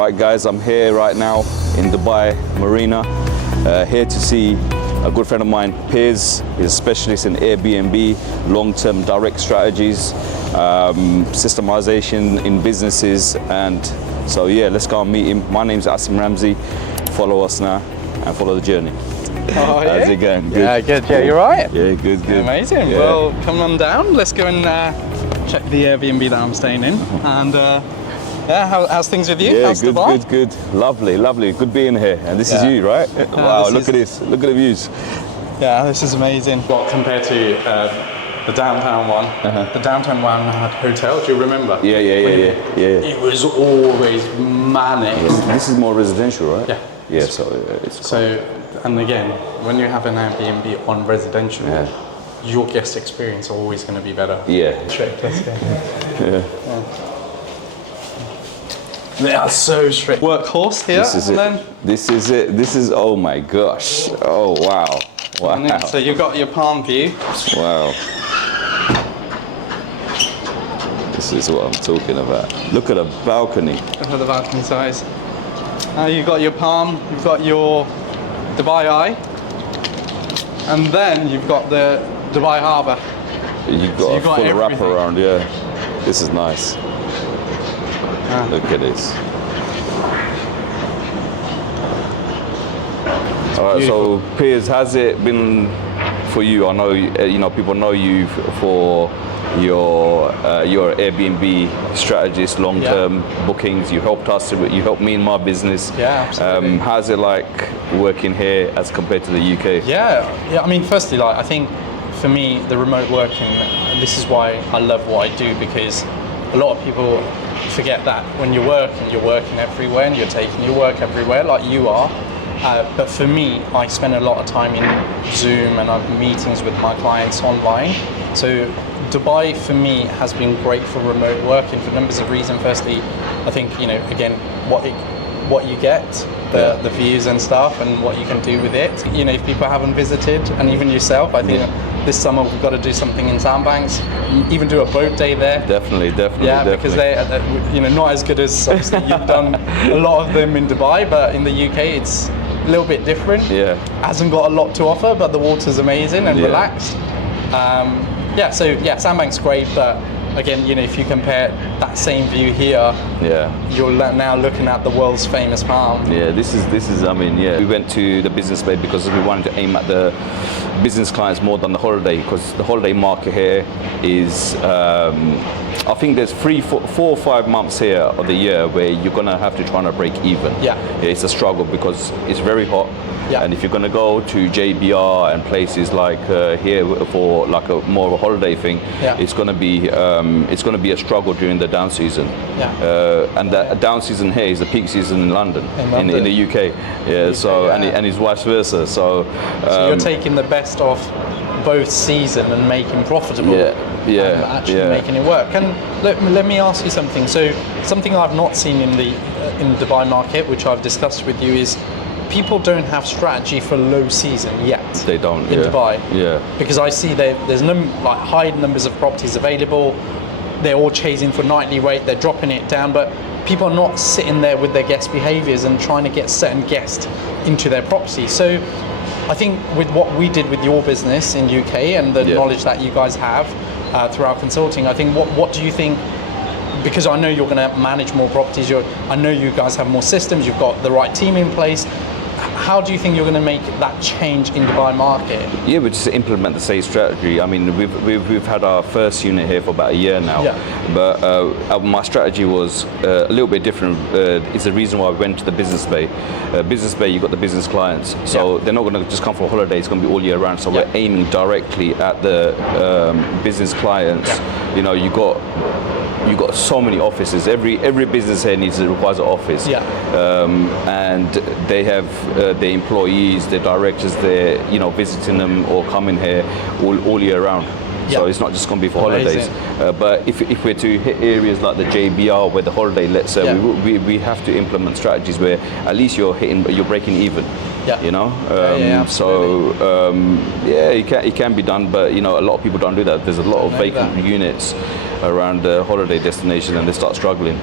Right guys, I'm here right now in Dubai Marina, here to see a good friend of mine, Piers. He's a specialist in Airbnb, long-term direct strategies, systemization in businesses, and so yeah, let's go and meet him. My name's Asim Ramsey. Follow us now and follow the journey. Oh, yeah? How's it going? Good? Yeah, good. Yeah, you're right. Yeah, good. Amazing. Yeah. Well, come on down. Let's go and check the Airbnb that I'm staying in. And yeah, how's things with you? Yeah, how's good, Dubai? good. Lovely. Good being here. And this is you, right? Wow, look at this. Look at the views. Yeah, this is amazing. Well, compared to the downtown one, the downtown one had hotel. Do you remember? Yeah. It was always manic. This is more residential, right? Yeah. Yeah, so it's So, and again, when you have an Airbnb on residential, your guest experience is always going to be better. Yeah. Strict, let's go. Yeah. They are so strict. Workhorse here. This is it. This is, oh my gosh. Oh, wow. So you've got your palm view. Wow. This is what I'm talking about. Look at the balcony. Look at the balcony size. You've got your palm, you've got your Dubai Eye, and then you've got the Dubai Harbour. You've got a full everything. wraparound, yeah. This is nice. Look at this. All right, so Piers, has it been for you? I know people know you for your Airbnb strategist, long-term bookings. You helped us. You helped me in my business. Yeah, absolutely. How's it like working here as compared to the UK? Yeah. I mean, firstly, I think for me, the remote working. This is why I love what I do, because a lot of people forget that when you're working everywhere, and you're taking your work everywhere, like you are. But for me, I spend a lot of time in Zoom and I have meetings with my clients online. So Dubai for me has been great for remote working for numbers of reasons. Firstly, I think again what you get, the views and stuff, and what you can do with it. If people haven't visited, and even yourself, I think this summer we've got to do something in Sandbanks. Even do a boat day there. Definitely. Yeah, because they not as good as obviously you've done a lot of them in Dubai, but in the UK it's a little bit different. Yeah. Hasn't got a lot to offer, but the water's amazing and relaxed. Sandbank's great, but again, if you compare that same view here, you're now looking at the world's famous palm. Yeah, this is. I mean, we went to the business bay because we wanted to aim at the business clients more than the holiday, because the holiday market here is. I think there's 4 or 5 months here of the year where you're gonna have to try to break even. Yeah. It's a struggle because it's very hot. Yeah. And if you're going to go to JBR and places like here for like more of a holiday thing, it's going to be a struggle during the down season. Yeah. And the down season here is the peak season in London. In the UK. Yeah. So and it's vice versa. So you're taking the best of both season and making profitable. And actually making it work. And let me ask you something. So something I've not seen in the Dubai market, which I've discussed with you, is people don't have strategy for low season yet. They don't in Dubai. Yeah. Because I see there's high numbers of properties available. They're all chasing for nightly rate. They're dropping it down, but people are not sitting there with their guest behaviours and trying to get certain guests into their property. So I think with what we did with your business in UK and the knowledge that you guys have through our consulting, I think what do you think? Because I know you're going to manage more properties. I know you guys have more systems. You've got the right team in place. How do you think you're going to make that change in Dubai market? Yeah, we just implement the same strategy. I mean, we've had our first unit here for about a year now. But my strategy was a little bit different. It's the reason why I went to the business bay. Business bay, you've got the business clients, so they're not going to just come for a holiday. It's going to be all year round. So we're aiming directly at the business clients. You've got so many offices. Every business here requires an office. And they have their employees, their directors there, visiting them or coming here all year round. So it's not just going to be for holidays. But if we're to hit areas like the JBR where the holiday, let's say, we have to implement strategies where at least you're breaking even. It can be done, but a lot of people don't do that. There's a lot of vacant units. around the holiday destination, and they start struggling.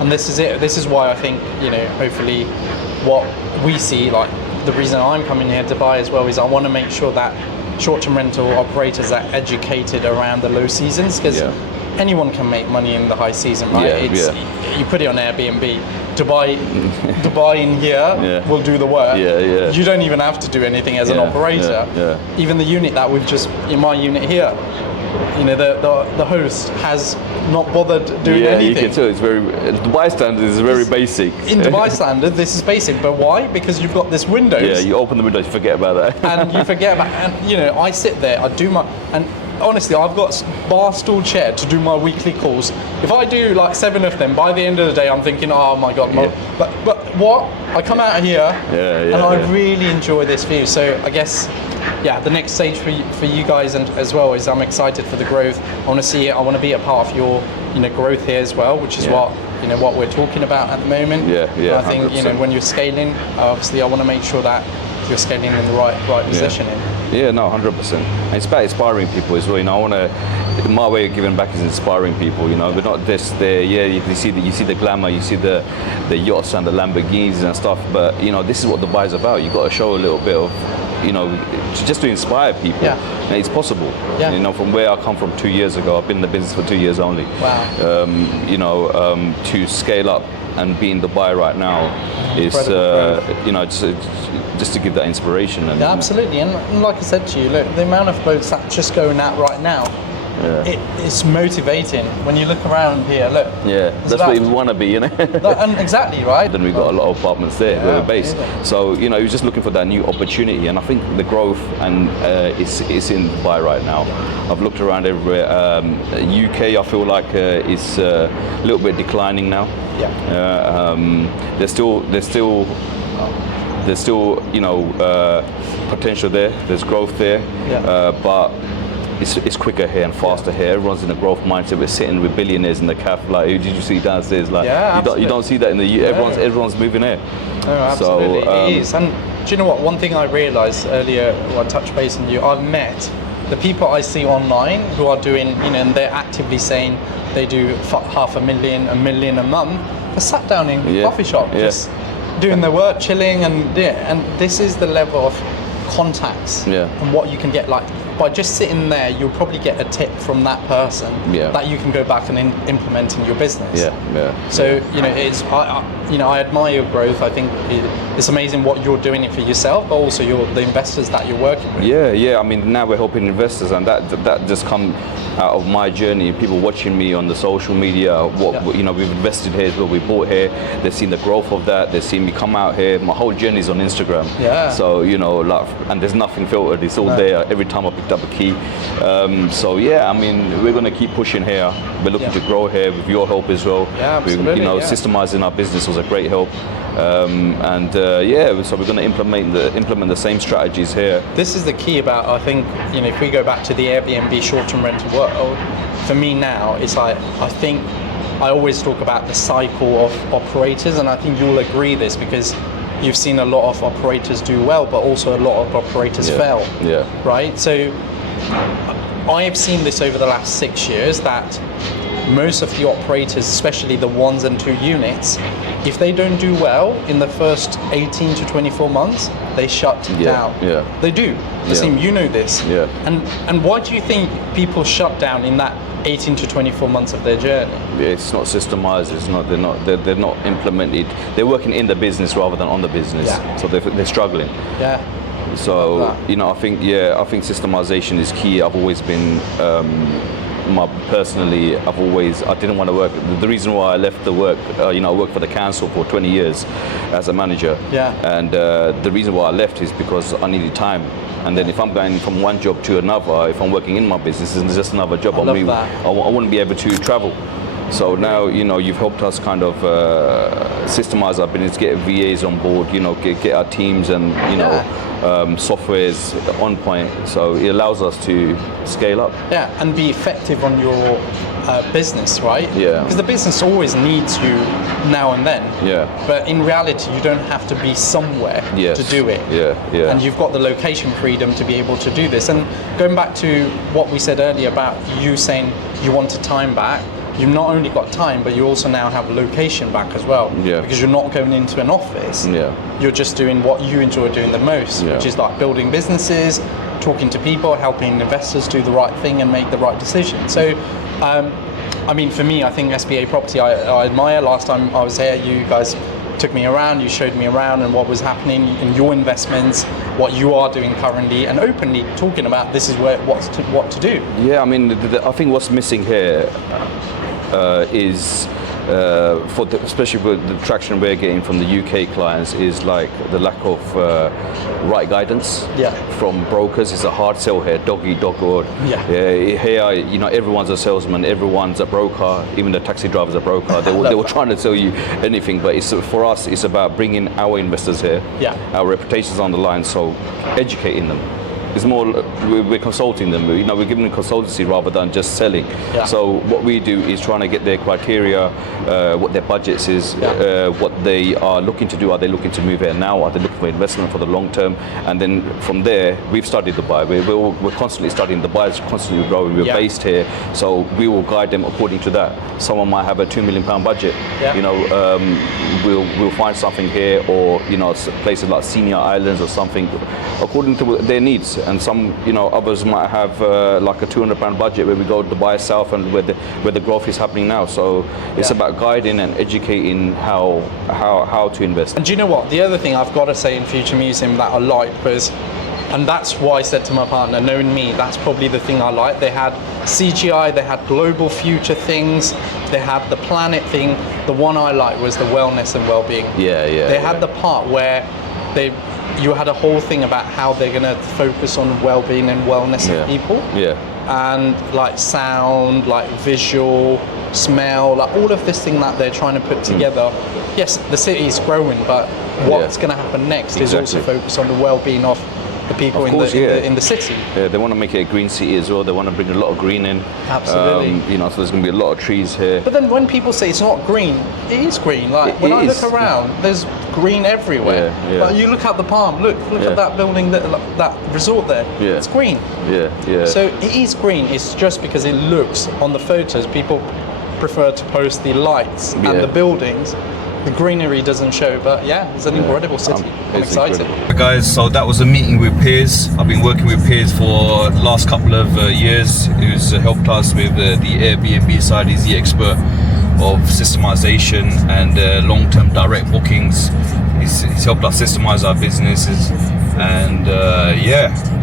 And this is it. This is why I think, hopefully what we see, like the reason I'm coming here to buy as well, is I want to make sure that short-term rental operators are educated around the low seasons, because anyone can make money in the high season, right? You put it on Airbnb. Dubai in here will do the work. You don't even have to do anything as an operator. Even the unit that we've just, in my unit here, the host has not bothered doing anything. You can tell it's very, Dubai standard is very basic. In Dubai standard, this is basic, but why? Because you've got this windows. Yeah, you open the windows, you forget about that. And you forget about, and I sit there, I do my, and honestly, I've got bar stool chair to do my weekly calls. If I do like 7 of them, by the end of the day, I'm thinking, oh my God, but what? I come out here and I really enjoy this view. So I guess, the next stage for you guys and as well is I'm excited for the growth. I want to see it. I want to be a part of your, growth here as well, which is what we're talking about at the moment. And I think 100%. When you're scaling, obviously, I want to make sure that you're scaling in the right positioning. Yeah, no, 100%. And it's about inspiring people as well. I want to. My way of giving back is inspiring people. We're not just there. Yeah, you see the glamour, you see the yachts and the Lamborghinis and stuff. But this is what Dubai is about. You got to show a little bit of, just to inspire people. And it's possible. From where I come from 2 years ago, I've been in the business for 2 years only. Wow. To scale up and be in Dubai right now is, just to give that inspiration. And, absolutely. And like I said to you, look, the amount of boats that just going out right now, it's motivating. When you look around here, look. Yeah, that's where you want to be, And exactly, right? Then we've got a lot of apartments there where we're based. So, you're just looking for that new opportunity. And I think the growth and is in Dubai right now. I've looked around everywhere. UK, I feel like it's a little bit declining now. There's still potential there. There's growth there, but it's quicker here and faster here. Everyone's in a growth mindset. We're sitting with billionaires in the cafe. Like, who did you see downstairs? Like, you don't see that in the everyone's moving here. No, absolutely, it is. And do you know what? One thing I realised earlier, when I touched base on you, I've met the people I see online who are doing, and they're actively saying they do $500,000, $1 million a month. They're sat down in coffee shop, just doing their work, chilling, and this is the level of contacts and what you can get. Like, by just sitting there, you'll probably get a tip from that person that you can go back and implement in your business. So it's I admire your growth. I think it's amazing what you're doing for yourself, but also the investors that you're working with. I mean, now we're helping investors, and that just come out of my journey. People watching me on the social media, we've invested here, what we bought here. They've seen the growth of that. They've seen me come out here. My whole journey is on Instagram. So and there's nothing filtered. It's all there. Every time I picked up a key. I mean, we're going to keep pushing here. We're looking to grow here with your help as well. Absolutely. Systemizing our business was a great help. So we're going to implement the same strategies here. This is the key about, I think, if we go back to the Airbnb short-term rental world, for me now, it's like, I think I always talk about the cycle of operators, and I think you'll agree this, because you've seen a lot of operators do well, but also a lot of operators fail. Right? So I have seen this over the last 6 years, that most of the operators, especially the 1s and 2 units, if they don't do well in the first 18 to 24 months, they shut down. They do. You know this. And why do you think people shut down in that 18 to 24 months of their journey? It's not systemized. They're not implemented. They're working in the business rather than on the business. So they're struggling. So I think systemization is key. I've always been. Personally, I didn't want to work. The reason why I left the work, I worked for the council for 20 years as a manager. And the reason why I left is because I needed time. And then if I'm going from one job to another, if I'm working in my business, it's just another job. I wouldn't be able to travel. So now, you've helped us kind of systemize our business, get VAs on board, get our teams and, softwares on point. So it allows us to scale up. And be effective on your business, right? Yeah. Because the business always needs you now and then. Yeah. But in reality, you don't have to be somewhere Yes. to do it. Yeah, yeah. And you've got the location freedom to be able to do this. And going back to what we said earlier about you saying you wanted time back, you've not only got time, but you also now have location back as well. Yeah. Because you're not going into an office. Yeah. You're just doing what you enjoy doing the most, Yeah. which is like building businesses, talking to people, helping investors do the right thing and make the right decision. So, I mean, for me, I think SBA Property, I admire. Last time I was here, you guys took me around, you showed me around and what was happening in your investments, what you are doing currently, and openly talking about this is what to do. Yeah, I mean, I think what's missing here is, especially with the traction we're getting from the UK clients, is like the lack of right guidance from brokers. It's a hard sell here, dog eat dog world. Here, you know, everyone's a salesman, everyone's a broker, even the taxi driver's a broker. They were trying to sell you anything, but it's, for us, it's about bringing our investors here. Our reputation's on the line, so educating them. It's more, we're consulting them, you know, we're giving them consultancy rather than just selling. So what we do is trying to get their criteria, what their budgets is, what they are looking to do. Are they looking to move here now? Are they looking for investment for the long term? And then from there, we've studied Dubai. We're constantly studying. The buyers constantly growing. We're based here, so we will guide them according to that. Someone might have a £2 million budget. You know, we'll find something here, or you know, places like Senior Islands or something, according to their needs. And some, you know, others might have like a £200 budget where we go to Dubai South and where the growth is happening now. So it's about guiding and educating how to invest. And do you know what? The other thing I've got to say in Future Museum that I like was, and that's why I said to my partner, knowing me, that's probably the thing I like. They had CGI, they had global future things, they had the planet thing. The one I liked was the wellness and well-being. They had the part where you had a whole thing about how they're going to focus on well-being and wellness of people. And like sound, like visual, smell, like all of this thing that they're trying to put together. Yes, the city is growing, but what's going to happen next is also focus on the well-being of the people in the city. They want to make it a green city as well. They want to bring a lot of green in. Absolutely. You know, so there's going to be a lot of trees here. But then when people say it's not green, it is green. Like when I look around, there's green everywhere. Like you look at the Palm, look at that building, that resort there. It's green. So it is green. It's just because it looks on the photos, people prefer to post the lights and the buildings. The greenery doesn't show, but it's an incredible city. I'm excited. Guys, so that was a meeting with Piers. I've been working with Piers for the last couple of years. He's helped us with the Airbnb side. He's the expert of systemization and long-term direct bookings. He's helped us systemize our businesses, and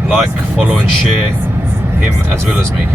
like, follow and share him as well as me.